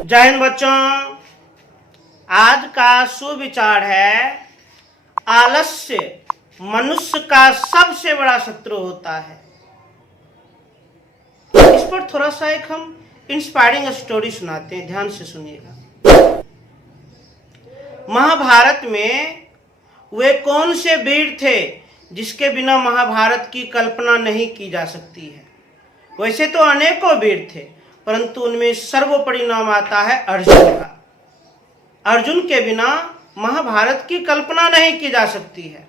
जय हिंद बच्चों। आज का सुविचार है आलस्य मनुष्य का सबसे बड़ा शत्रु होता है। इस पर थोड़ा सा एक हम इंस्पायरिंग स्टोरी सुनाते हैं, ध्यान से सुनिएगा। महाभारत में वे कौन से वीर थे जिसके बिना महाभारत की कल्पना नहीं की जा सकती है। वैसे तो अनेकों वीर थे, परंतु उनमें सर्वोपरि नाम आता है अर्जुन का। अर्जुन के बिना महाभारत की कल्पना नहीं की जा सकती है।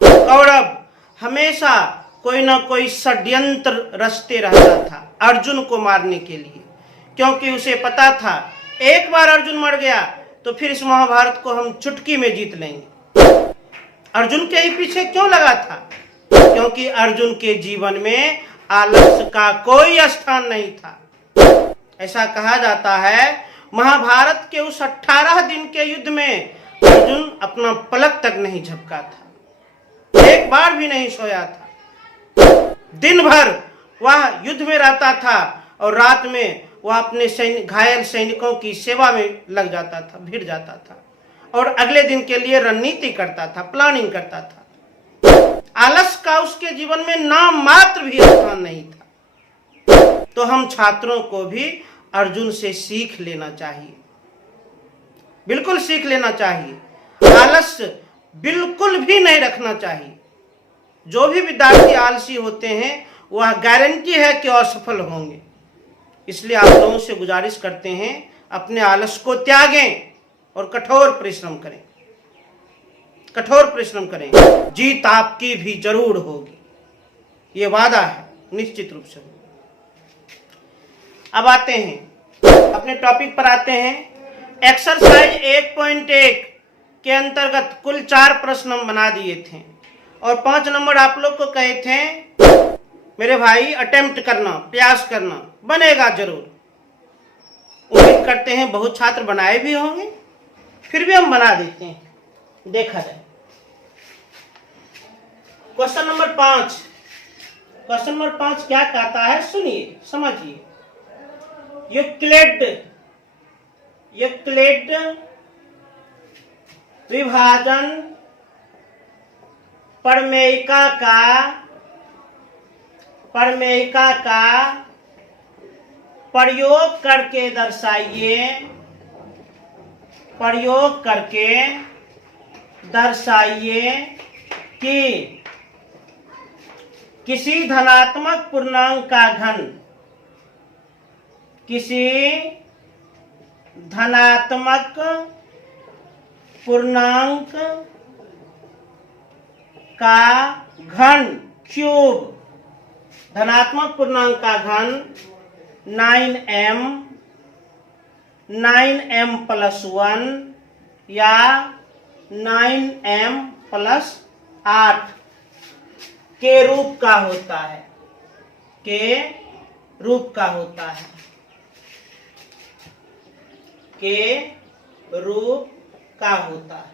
कौरव हमेशा कोई ना कोई षड्यंत्र रचते रहता था अर्जुन को मारने के लिए, क्योंकि उसे पता था एक बार अर्जुन मर गया तो फिर इस महाभारत को हम चुटकी में जीत लेंगे। अर्जुन के ही पीछे क्यों लगा था? क्योंकि अर्जुन के जीवन में आलस्य का कोई स्थान नहीं था। ऐसा कहा जाता है महाभारत के उस 18 दिन के युद्ध में अर्जुन अपना पलक तक नहीं झपका था, एक बार भी नहीं सोया था। दिन भर वह युद्ध में रहता था और रात में वह अपने घायल सैनिकों की सेवा में लग जाता था, भिड़ जाता था और अगले दिन के लिए रणनीति करता था, प्लानिंग करता था। आलस का उसके जीवन में नाम मात्र भी स्थान नहीं था। तो हम छात्रों को भी अर्जुन से सीख लेना चाहिए, बिल्कुल सीख लेना चाहिए। आलस्य बिल्कुल भी नहीं रखना चाहिए। जो भी विद्यार्थी आलसी होते हैं वह गारंटी है कि असफल होंगे। इसलिए आप लोगों से गुजारिश करते हैं अपने आलस को त्यागें और कठोर परिश्रम करें, कठोर परिश्रम करें। जीत आपकी भी जरूर होगी, ये वादा है, निश्चित रूप से होगी। अब आते हैं अपने टॉपिक पर आते हैं। एक्सरसाइज 1.1 के अंतर्गत कुल 4 प्रश्न हम बना दिए थे और 5 नंबर आप लोग को कहे थे मेरे भाई अटेम्प्ट करना, प्रयास करना, बनेगा जरूर। उम्मीद करते हैं बहुत छात्र बनाए भी होंगे, फिर भी हम बना देते हैं, देखा जाए। Question number 5। क्वेश्चन नंबर 5 क्या कहता है सुनिए, समझिए। यूक्लिड विभाजन प्रमेयिका का प्रयोग करके दर्शाइए कि किसी धनात्मक पूर्णांक का घन क्यूब, धनात्मक पूर्णांक का घन 9m प्लस 1 या 9m प्लस 8 के रूप का होता है, के रूप का होता है, के रूप का होता है।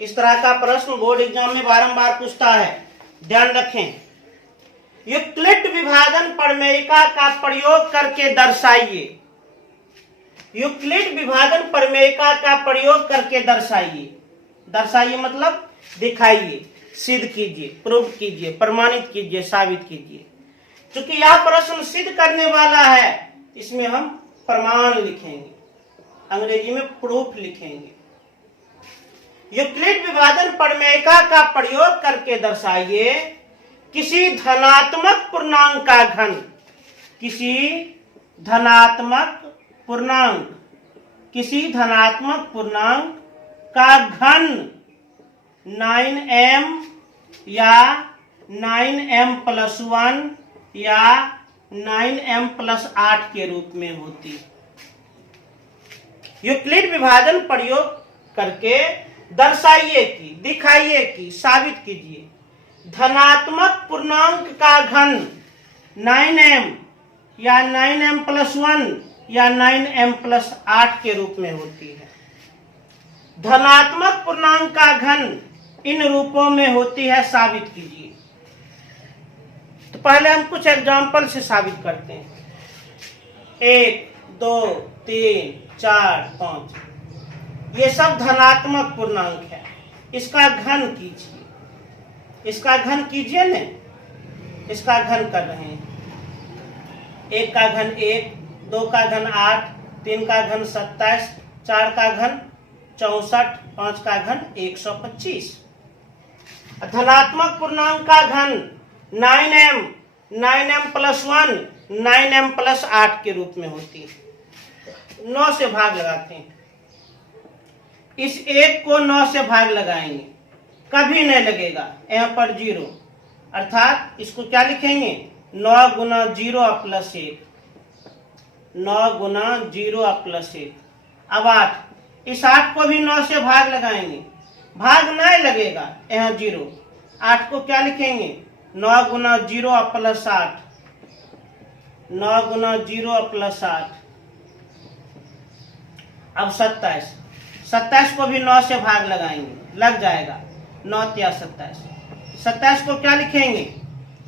इस तरह का प्रश्न बोर्ड एग्जाम में बारंबार पूछता है, ध्यान रखें। यूक्लिड विभाजन प्रमेयिका का प्रयोग करके दर्शाइए। यूक्लिड विभाजन प्रमेयिका का प्रयोग करके दर्शाइए। दर्शाइए मतलब दिखाइए, सिद्ध कीजिए, प्रूव कीजिए, प्रमाणित कीजिए, साबित कीजिए। क्योंकि यह प्रश्न सिद्ध करने वाला है, इसमें हम प्रमाण लिखेंगे, अंग्रेजी में प्रूफ लिखेंगे। यूक्लिड विभाजन प्रमेयिका का प्रयोग करके दर्शाइए किसी धनात्मक पूर्णांक का घन, किसी धनात्मक पूर्णांक का घन 9m या 9m प्लस 1 या 9m प्लस 8 के रूप में होती है। यूक्लिड विभाजन प्रयोग करके दर्शाइए कि, दिखाइए कि, साबित कीजिए धनात्मक पूर्णांक का घन 9m या 9m प्लस 1 या 9m प्लस 8 के रूप में होती है। धनात्मक पूर्णांक का घन इन रूपों में होती है, साबित कीजिए। तो पहले हम कुछ एग्जाम्पल से साबित करते हैं। 1 2 3 4 5, ये सब धनात्मक पूर्णांक है। इसका घन कीजिए, इसका घन कीजिए न, इसका घन कर रहे हैं। 1 का घन 1, 2 का घन 8, 3 का घन 27, 4 का घन 64, 5 का घन 125। धनात्मक पूर्णांक का घन 9m, 9m plus 1, 9m plus 8 के रूप में होती है। 9 से भाग लगाते हैं, इस 1 को 9 से भाग लगाएंगे, कभी नहीं लगेगा, यहाँ पर 0, अर्थात इसको क्या लिखेंगे, 9 गुना 0 प्लस 1, 9 गुना 0 प्लस 1। अब 8, इस 8 को भी 9 से भाग लगाएंगे, भाग नहीं लगेगा, यहाँ 0, 8 को क्या लिखेंगे, 9 गुना 0 प्लस 8, 9 गुना 0 प्लस 8। अब 27, 27 को भी 9 से भाग लगाएंगे, लग जाएगा, 9 या 27। 27 को क्या लिखेंगे,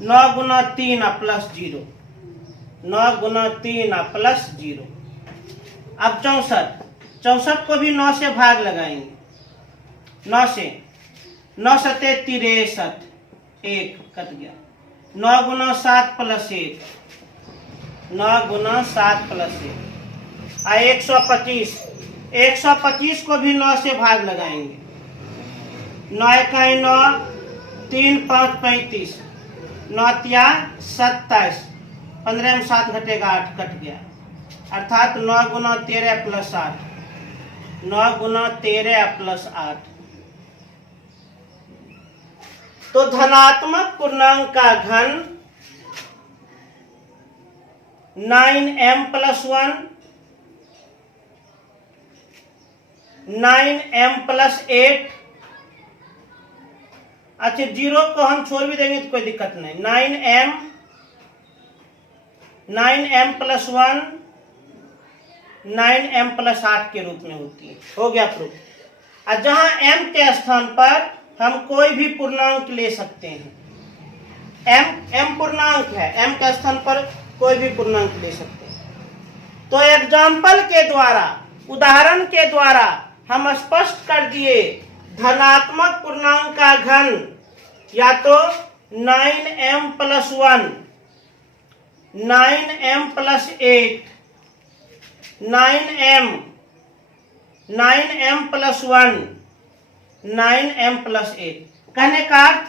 9 गुना 3 प्लस 0, 9 गुना 3 प्लस 0। अब 64, 64 को भी 9 से भाग लगाएंगे, 9 से, 9 सते 63, 1 कट गया, 9 गुना 7 प्लस 1, 9 गुना 7 प्लस 1। 125, 125 को भी 9 से भाग लगाएंगे, 9 का 9, 3 5 35, 9 या 27, 15 में 7 घटेगा 8, कट गया, अर्थात 9 गुना 13 प्लस 8, 9 गुना 13 प्लस 8। तो धनात्मक पूर्णांक का घन 9m प्लस 1, 9m प्लस 8। अच्छा, 0 को हम छोड़ भी देंगे तो कोई दिक्कत नहीं। 9m प्लस 1, 9m प्लस 8 के रूप में होती है। हो गया प्रूफ। और जहां m के स्थान पर हम कोई भी पूर्णांक ले सकते हैं। m पूर्णांक है, m के स्थान पर कोई भी पूर्णांक ले सकते हैं। तो एग्जाम्पल के द्वारा, उदाहरण के द्वारा हम स्पष्ट कर दिए धनात्मक पूर्णांक का घन या तो 9m plus 1, 9m plus 8, 9m plus 1, 9m plus 8। कहने का अर्थ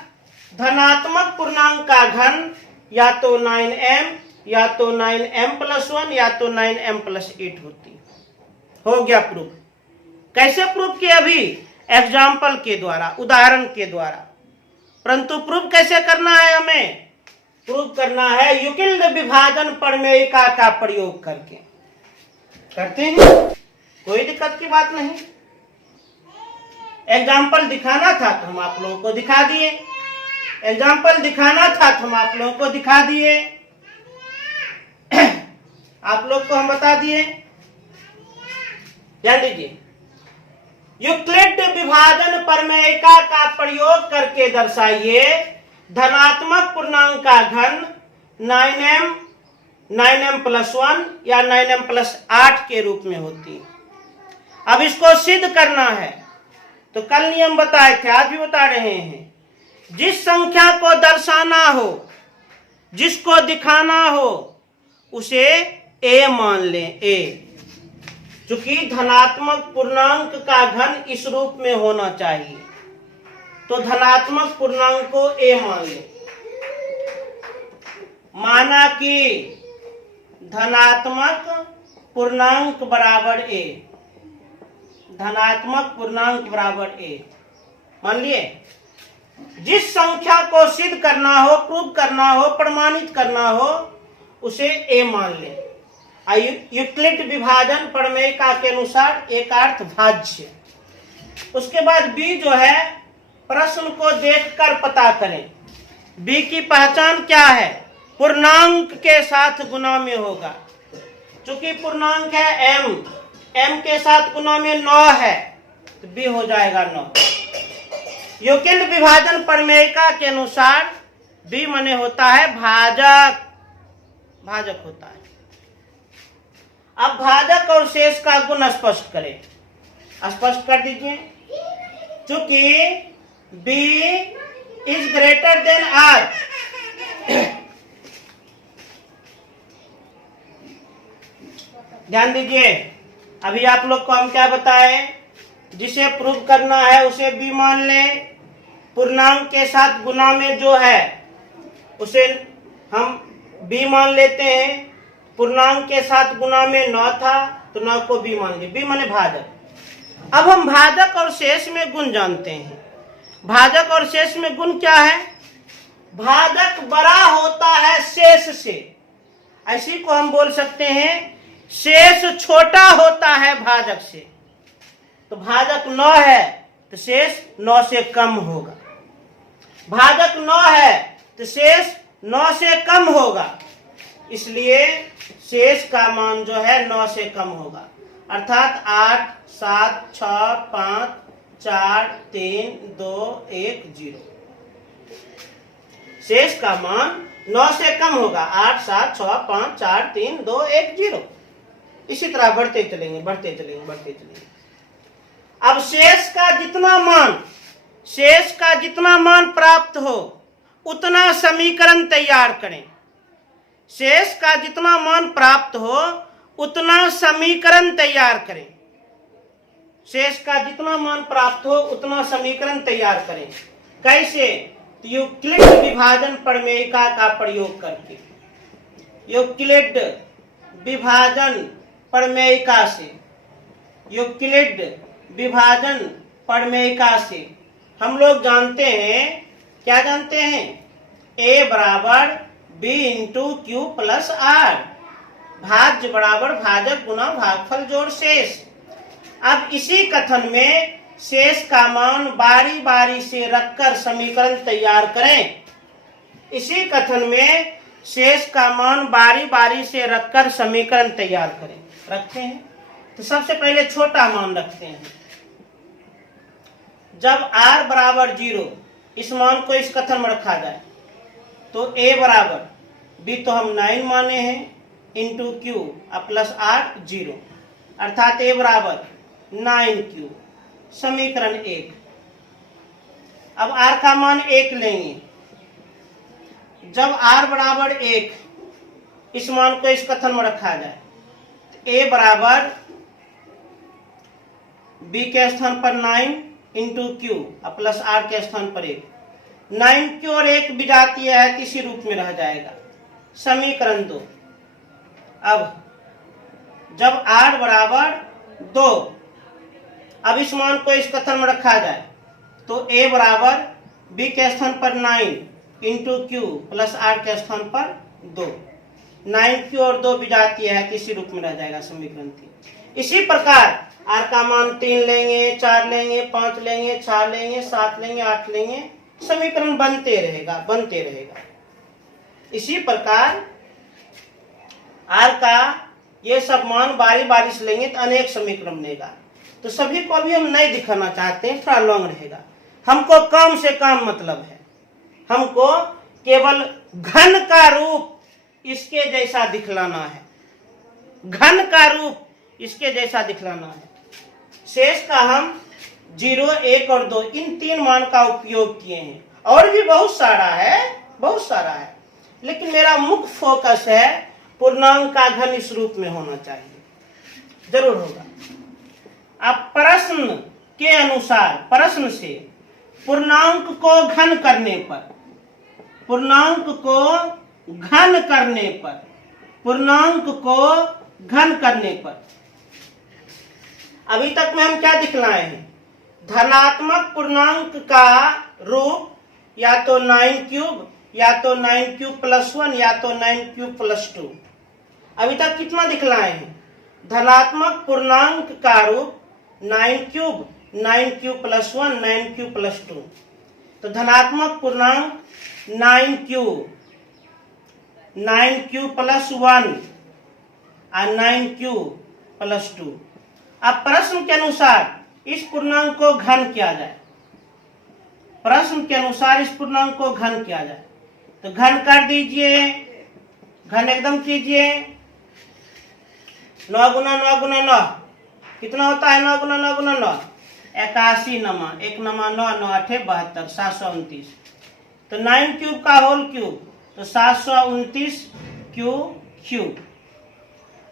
धनात्मक पूर्णांक का घन या तो 9m, या तो 9m प्लस 1, या तो 9m प्लस 8 होती। हो गया प्रूफ। कैसे प्रूफ किया? अभी एग्जाम्पल के द्वारा, उदाहरण के द्वारा। परंतु प्रूफ कैसे करना है? हमें प्रूफ करना है यूक्लिड विभाजन प्रमेयिका का प्रयोग करके। करते हैं, कोई दिक्कत की बात नहीं। एग्जाम्पल दिखाना था तो हम आप लोगों को दिखा दिए, एग्जाम्पल दिखाना था तो हम आप लोगों को दिखा दिए, आप लोग को हम बता दिए। ध्यान दीजिए, यूक्लिड विभाजन प्रमेयिका का प्रयोग करके दर्शाइए धनात्मक पूर्णांक का घन 9m, 9m प्लस 1 या 9m प्लस 8 के रूप में होती है। अब इसको सिद्ध करना है तो कल नियम बताए थे, आज भी बता रहे हैं। जिस संख्या को दर्शाना हो, जिसको दिखाना हो, उसे a मान लें। a, चूंकि धनात्मक पूर्णांक का घन इस रूप में होना चाहिए, तो धनात्मक पूर्णांक को a मान लें। माना कि धनात्मक पूर्णांक बराबर a, धनात्मक पूर्णांक बराबर a मान लिए। जिस संख्या को सिद्ध करना हो, प्रूव करना हो, प्रमाणित करना हो, उसे a मान ले। यूक्लिड विभाजन प्रमेयिका के अनुसार एक अर्थ भाज्य। उसके बाद b जो है, प्रश्न को देखकर पता करें। b की पहचान क्या है? पूर्णांक के साथ गुना में होगा। चूंकि पूर्णांक है m, m के साथ गुना में 9 है, तो b हो जाएगा 9। यूक्लिड विभाजन प्रमेयिका के अनुसार b माने होता है भाजक, भाजक होता है। अब भाजक और शेष का गुण स्पष्ट करें। स्पष्ट कर दीजिए। चूंकि b is greater than r, ध्यान दीजिए। अभी आप लोग को हम क्या बताए, जिसे प्रूव करना है उसे b मान लें, पूर्णांक के साथ गुना में जो है उसे हम b मान लेते हैं। पूर्णांक के साथ गुना में 9 था तो 9 को b मान लिया, b माने भाजक। अब हम भाजक और शेष में गुण जानते हैं। भाजक और शेष में गुण क्या है? भाजक बड़ा होता है शेष से, ऐसी को हम बोल सकते हैं शेष छोटा होता है भाजक से। तो भाजक 9 है तो शेष 9 से कम होगा। भाजक 9 है तो शेष 9 से कम होगा, इसलिए शेष का मान जो है 9 से कम होगा। अर्थात 8, 7, 6, 5, 4, 3, 2, 1, 0। शेष का मान 9 से कम होगा। 8, 7, 6, 5, 4, 3, 2, 1, 0। इसी तरह बढ़ते चलेंगे, बढ़ते चलेंगे, बढ़ते चलेंगे। अब शेष का जितना मान प्राप्त हो उतना समीकरण तैयार करें। शेष का जितना मान प्राप्त हो उतना समीकरण तैयार करें। शेष का जितना मान प्राप्त हो उतना समीकरण तैयार करें। कैसे? यूक्लिड विभाजन प्रमेयिका का प्रयोग करके। यूक्लिड विभाजन प्रमेयिका से, यूक्लिड विभाजन प्रमेयिका से हम लोग जानते हैं, क्या जानते हैं? a बराबर b into Q plus r, भाज्य बराबर भाजक गुना भागफल जोड़ शेष। अब इसी कथन में शेष का मान बारी बारी से रखकर समीकरण तैयार करें। इसी कथन में शेष का मान बारी बारी से रखकर समीकरण तैयार करें। रखते हैं तो सबसे पहले छोटा मान रखते हैं। जब r बराबर 0 इस मान को इस कथन में रखा जाए तो a बराबर b तो हम 9 माने हैं इंटू क्यू प्लस r 0, अर्थात a बराबर 9q। समीकरण 1। अब r का मान 1 लेंगे। जब r बराबर 1 इस मान को इस कथन में रखा जाए तो a बराबर b के स्थान पर 9 इंटू क्यू प्लस r के स्थान पर 1। 9q और 1 विजातीय है तो इसी रूप में रह जाएगा। समीकरण 2। अब जब r बराबर 2 अब इस मान को इस कथन में रखा जाए तो a बराबर b के स्थान पर 9 इंटू क्यू प्लस r के स्थान पर 2। 9q और 2 विजातीय है किसी रूप में रह जाएगा। समीकरण 3। इसी प्रकार r का मान 3 लेंगे, 4 लेंगे, 5 लेंगे, 6 लेंगे, 7 लेंगे, 8 लेंगे, समीकरण बनते रहेगा, बनते रहेगा। इसी प्रकार r का ये सब मान बारी बारी से लेंगे तो अनेक समीकरण बनेगा। तो सभी को अभी हम नहीं दिखाना चाहते हैं, थोड़ा लॉन्ग रहेगा। हमको कम से कम मतलब है, हमको केवल घन का रूप इसके जैसा दिखलाना है। घन का रूप इसके जैसा दिखलाना है। शेष का हम 0, 1 और 2 इन 3 मान का उपयोग किए हैं। और भी बहुत सारा है, बहुत सारा है, लेकिन मेरा मुख्य फोकस है पूर्णांक का घन इस रूप में होना चाहिए, जरूर होगा। अब प्रश्न के अनुसार, प्रश्न से पूर्णांक को घन करने पर, पूर्णांक को घन करने पर, पूर्णांक को घन करने पर अभी तक में हम क्या दिखलाए हैं? धनात्मक पूर्णांक का रूप या तो 9 या तो 9q प्लस 1 या तो 9q प्लस 2। अभी तक कितना दिखलाए हैं? धनात्मक पूर्णांक का रूप 9q प्लस 1, 9q प्लस 2। तो धनात्मक पूर्णांक 9q प्लस 1 और 9q प्लस 2। अब प्रश्न के अनुसार इस पूर्णांक को घन किया जाए, प्रश्न के अनुसार इस पूर्णांक को घन किया जाए तो घन कर दीजिए, घन एकदम कीजिए। 9 गुना 9 गुना 9 कितना होता है? 9 गुना 9 गुना 9 81 नमा, 1 नमा 9, 9 8 72, 729। तो 9 क्यूब का होल क्यूब, तो 729 क्यूब।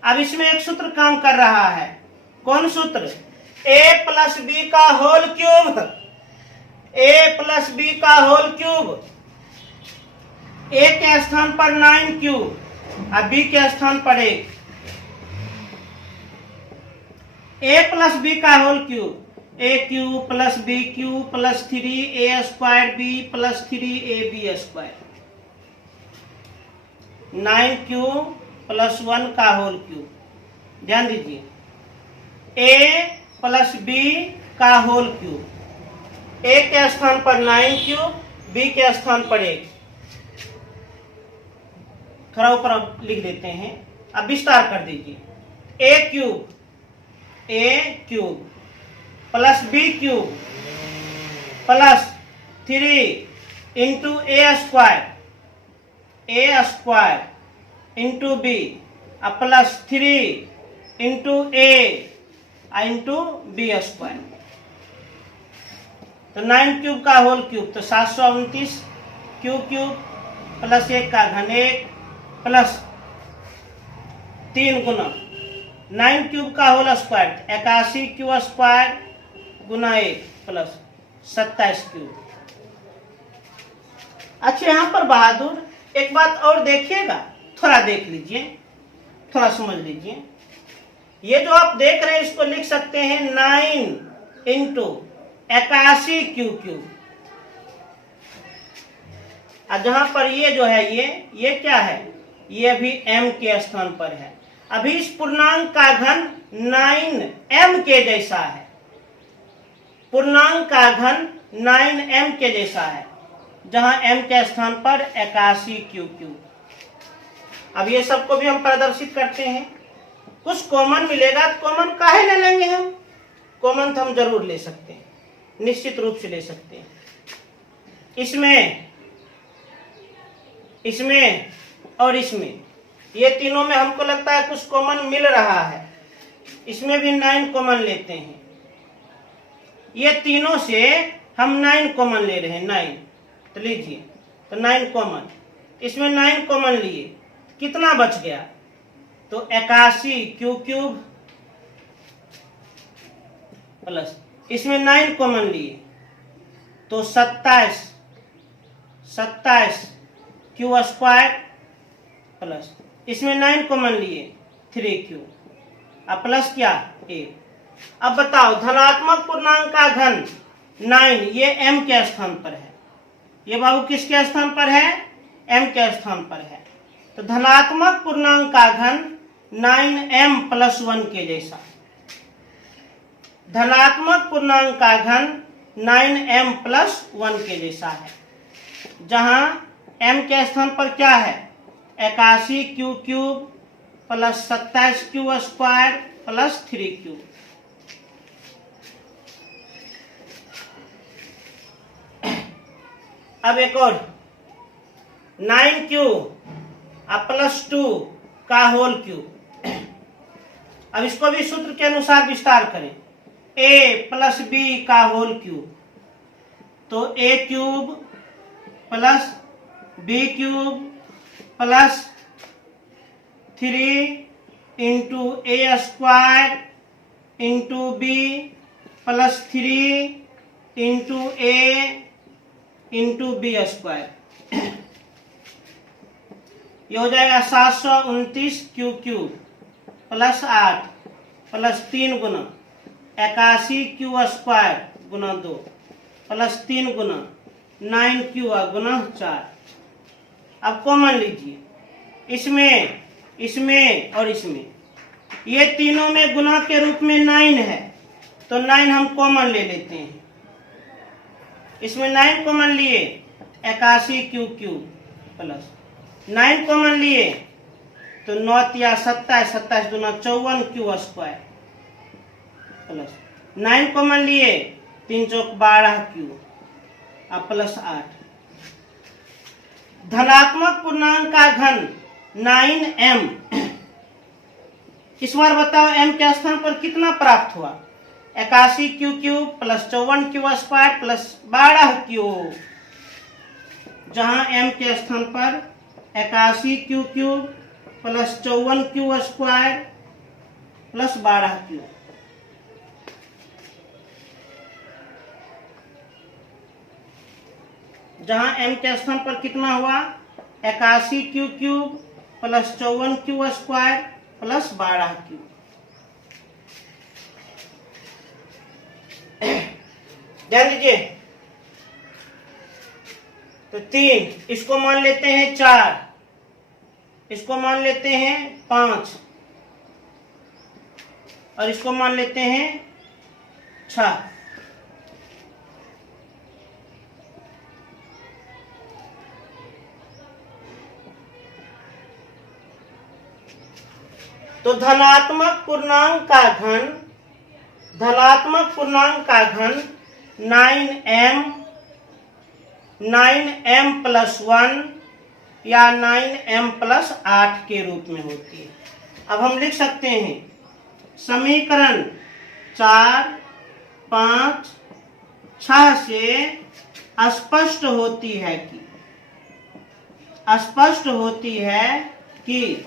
अब इसमें एक सूत्र काम कर रहा है। कौन सूत्र? a प्लस बी का whole cube. a plus B का होल क्यूब। a के स्थान पर 9 क्यूब और b के स्थान पर 1। a प्लस बी का whole cube, a cube plus B cube plus 3a square b plus 3ab square. 9 cube plus 1 का होल क्यूब। ध्यान दीजिए, a प्लस b का होल क्यूब। a के स्थान पर 9 क्यूब, b के स्थान पर 1। थोड़ा ऊपर लिख देते हैं, अब विस्तार कर दीजिए। a cube plus b cube plus 3 into a square into b plus 3 into a into b square. तो 9 क्यूब का होल क्यूब, तो 729 क्यूब प्लस 1 का घन 1 प्लस 3 गुना 9 क्यूब का होल स्क्वायर, 81 क्यूब स्क्वायर गुना 1 प्लस 27 क्यूब। अच्छा, यहाँ पर बहादुर एक बात और देखिएगा, थोड़ा देख लीजिए, थोड़ा समझ लीजिए। ये जो आप देख रहे हैं इसको लिख सकते हैं 9 इंटू 81 क्यूब। अब जहां पर ये जो है ये क्या है? ये अभी m के स्थान पर है। अभी इस पूर्णांक का घन 9m के जैसा है। पूर्णांक का घन 9m के जैसा है, जहां m के स्थान पर 81 क्यूब। अब ये सबको भी हम प्रदर्शित करते हैं। कुछ कॉमन मिलेगा तो कॉमन काहे ले लेंगे हम? कॉमन तो हम जरूर ले सकते हैं, निश्चित रूप से ले सकते हैं। इसमें और इसमें, ये तीनों में हमको लगता है कुछ कॉमन मिल रहा है। इसमें भी 9 कॉमन लेते हैं। ये तीनों से हम 9 कॉमन ले रहे हैं, 9। तो लीजिए, तो 9 कॉमन, इसमें 9 कॉमन लिए, कितना बच गया? तो 81 क्यूब प्लस इसमें 9 कॉमन लिए तो 27 क्यूब स्क्वायर प्लस इसमें 9 कॉमन लिए 3 क्यूब अब प्लस क्या 1। अब बताओ, धनात्मक पूर्णांक का घन 9 ये m के स्थान पर है। ये बाबू किसके स्थान पर है? m के स्थान पर है। तो धनात्मक पूर्णांक का घन 9m प्लस 1 के जैसा। धनात्मक पूर्णांक का घन 9m प्लस 1 के जैसा है, जहां m के स्थान पर क्या है? 81 cube plus 27 cube square plus 3 cube. अब एक और 9 क्यूब प्लस 2 का होल क्यूब। अब इसको भी सूत्र के अनुसार विस्तार करें। a प्लस b का होल क्यूब, तो a cube plus b cube plus 3 into a square into b plus 3 into a into b square. ये हो जाएगा 729 क्यूब प्लस 8 प्लस 3 गुना 81 क्यूब स्क्वायर गुना 2 प्लस 3 गुना 9 क्यूब गुना 4। अब कॉमन लीजिए, इसमें और इसमें, ये तीनों में गुना के रूप में 9 है, तो 9 हम कॉमन ले लेते हैं। इसमें 9 कॉमन लिए 81 क्यूब प्लस 9 कॉमन लिए तो 9 या 27 दूना 54 क्यूब स्क्वायर प्लस 9 कॉमन लिए 3 चौक 12 क्यूब अब प्लस 8। धनात्मक पूर्णांक का घन 9m इस बार बताओ m के स्थान पर कितना प्राप्त हुआ? 81 Q cube plus 54 Q square plus 12 Q. जहां m के स्थान पर 81 Q cube plus 54 Q square plus 12 Q. जहां m के स्थान पर कितना हुआ? 81 Q cube plus 54 Q square plus 12 Q. ध्यान दीजिए। तो 3, इसको मान लेते हैं 4, इसको मान लेते हैं 5 और इसको मान लेते हैं 6। तो धनात्मक पूर्णांक का घन 9m प्लस 1 या 9m प्लस 8 के रूप में होती है। अब हम लिख सकते हैं समीकरण 4, 5, 6 से स्पष्ट होती है कि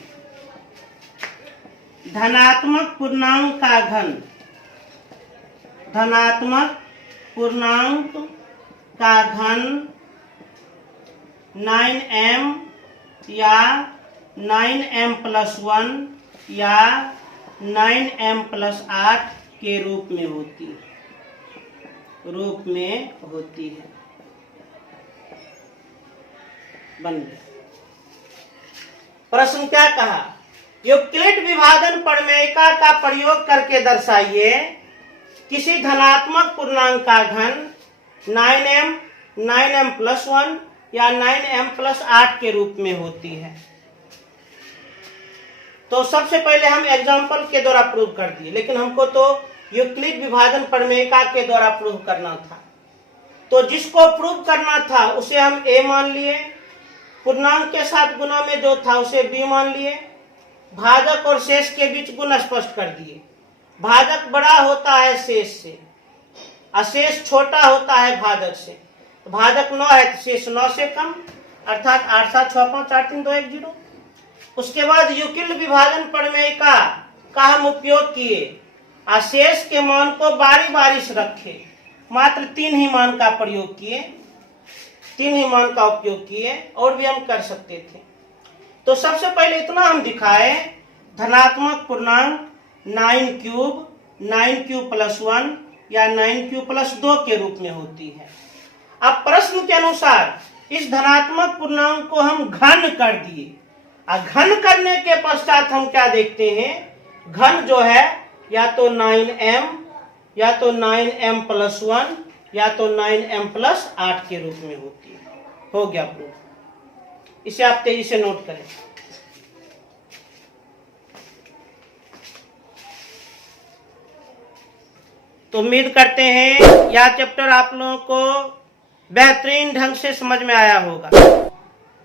धनात्मक पूर्णांक का घन 9m या 9m प्लस 1 या 9m प्लस 8 के रूप में होती है। बन गया। प्रश्न क्या कहा? यूक्लिड विभाजन प्रमेयिका का प्रयोग करके दर्शाइए किसी धनात्मक पूर्णांक का घन 9m प्लस 1 या 9m प्लस 8 के रूप में होती है। तो सबसे पहले हम एग्जाम्पल के द्वारा प्रूव कर दिए, लेकिन हमको तो यूक्लिड विभाजन प्रमेयिका के द्वारा प्रूव करना था। तो जिसको प्रूव करना था उसे हम a मान लिए, पूर्णांक के साथ गुना में जो था उसे b मान लिए, भाजक और शेष के बीच गुण स्पष्ट कर दिए। भाजक बड़ा होता है शेष से, अशेष छोटा होता है भाजक से। तो भाजक 9 है तो शेष 9 से कम, अर्थात 8 7 6 5 4 3 2 1 0। उसके बाद यूक्लिड विभाजन प्रमेयिका का हम उपयोग किए, अशेष के मान को बारी बारी से रखे, मात्र 3 ही मान का प्रयोग किए, 3 ही मान का उपयोग किए, और भी हम कर सकते थे। तो सबसे पहले इतना हम दिखाए, धनात्मक पूर्णांक 9 क्यूब प्लस 1 या 9 क्यूब प्लस 2 के रूप में होती है। अब प्रश्न के अनुसार इस धनात्मक पूर्णांक को हम घन कर दिए, और घन करने के पश्चात हम क्या देखते हैं? घन जो है या तो 9m या तो 9m प्लस 1 या तो 9m प्लस 8 के रूप में होती है। हो गया प्रूफ। इसे आप तेजी से नोट करें। तो उम्मीद करते हैं यह चैप्टर आप लोगों को बेहतरीन ढंग से समझ में आया होगा,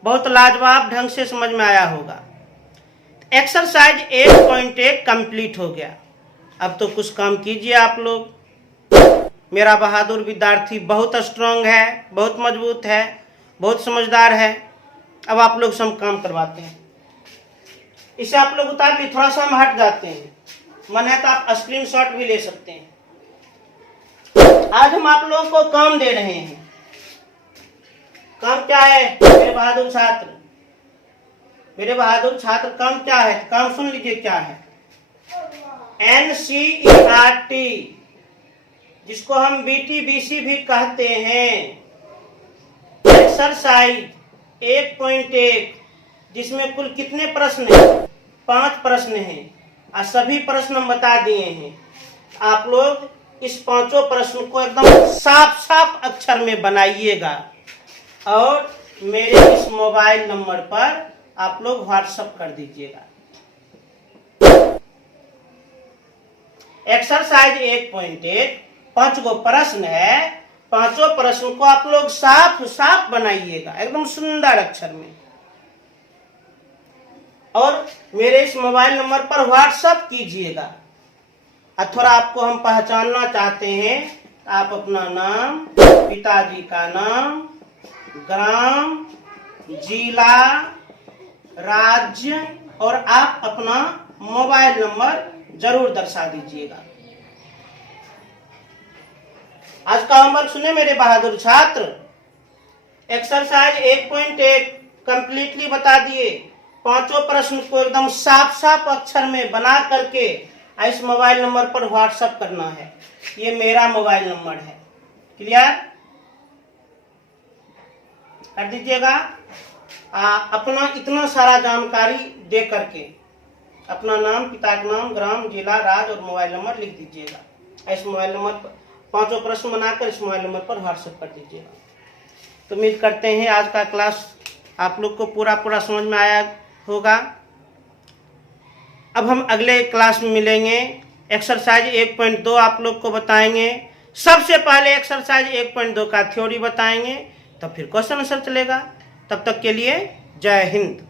बहुत लाजवाब ढंग से समझ में आया होगा। एक्सरसाइज 8.1 कंप्लीट हो गया। अब तो कुछ काम कीजिए आप लोग। मेरा बहादुर विद्यार्थी बहुत स्ट्रांग है, बहुत मजबूत है, बहुत समझदार है। अब आप लोग से हम काम करवाते हैं। इसे आप लोग उतार ली, थोड़ा सा हम हट जाते हैं, मन है तो आप स्क्रीनशॉट भी ले सकते हैं। आज हम आप लोगों को काम दे रहे हैं। काम क्या है मेरे बहादुर छात्र? मेरे बहादुर छात्र काम क्या है? काम सुन लीजिए क्या है। NCERT, जिसको हम BTBC भी कहते हैं, एक्सरसाइज 1.1, जिसमें कुल कितने प्रश्न हैं? 5 प्रश्न हैं, और सभी प्रश्न हम बता दिए हैं। आप लोग इस 5 प्रश्न को एकदम साफ साफ अक्षर में बनाइएगा और मेरे इस मोबाइल नंबर पर आप लोग व्हाट्सएप कर दीजिएगा। एक्सरसाइज 1.1 5 गो प्रश्न है। 5 प्रश्न को आप लोग साफ साफ बनाइएगा एकदम सुंदर अक्षर में। और मेरे इस मोबाइल नंबर पर व्हाट्सएप कीजिएगा। अथवा आपको हम पहचानना चाहते हैं, आप अपना नाम, पिताजी का नाम, ग्राम, जिला, राज्य और आप अपना मोबाइल नंबर जरूर दर्शा दीजिएगा। आज का होमवर्क सुने मेरे बहादुर छात्र। एक्सरसाइज 1.1 कंप्लीटली बता दिए। पांचों प्रश्न को एकदम साफ साफ अक्षर में बना करके इस मोबाइल नंबर पर व्हाट्सएप करना है। ये मेरा मोबाइल नंबर है। क्लियर कर दीजिएगा। अपना इतना सारा जानकारी दे करके अपना नाम, पिता का नाम, ग्राम, जिला, राज्य और मोबाइल नंबर लिख दीजिएगा। इस मोबाइल नंबर पर पांचों प्रश्न बनाकर इस मोबाइल नंबर पर व्हाट्सएप कर दीजिएगा। तो उम्मीद करते हैं आज का क्लास आप लोग को पूरा समझ में आया होगा। अब हम अगले क्लास में मिलेंगे। एक्सरसाइज 1.2 आप लोग को बताएंगे। सबसे पहले एक्सरसाइज 1.2 का थ्योरी बताएंगे, तब फिर क्वेश्चन आंसर चलेगा। तब तक के लिए जय हिंद।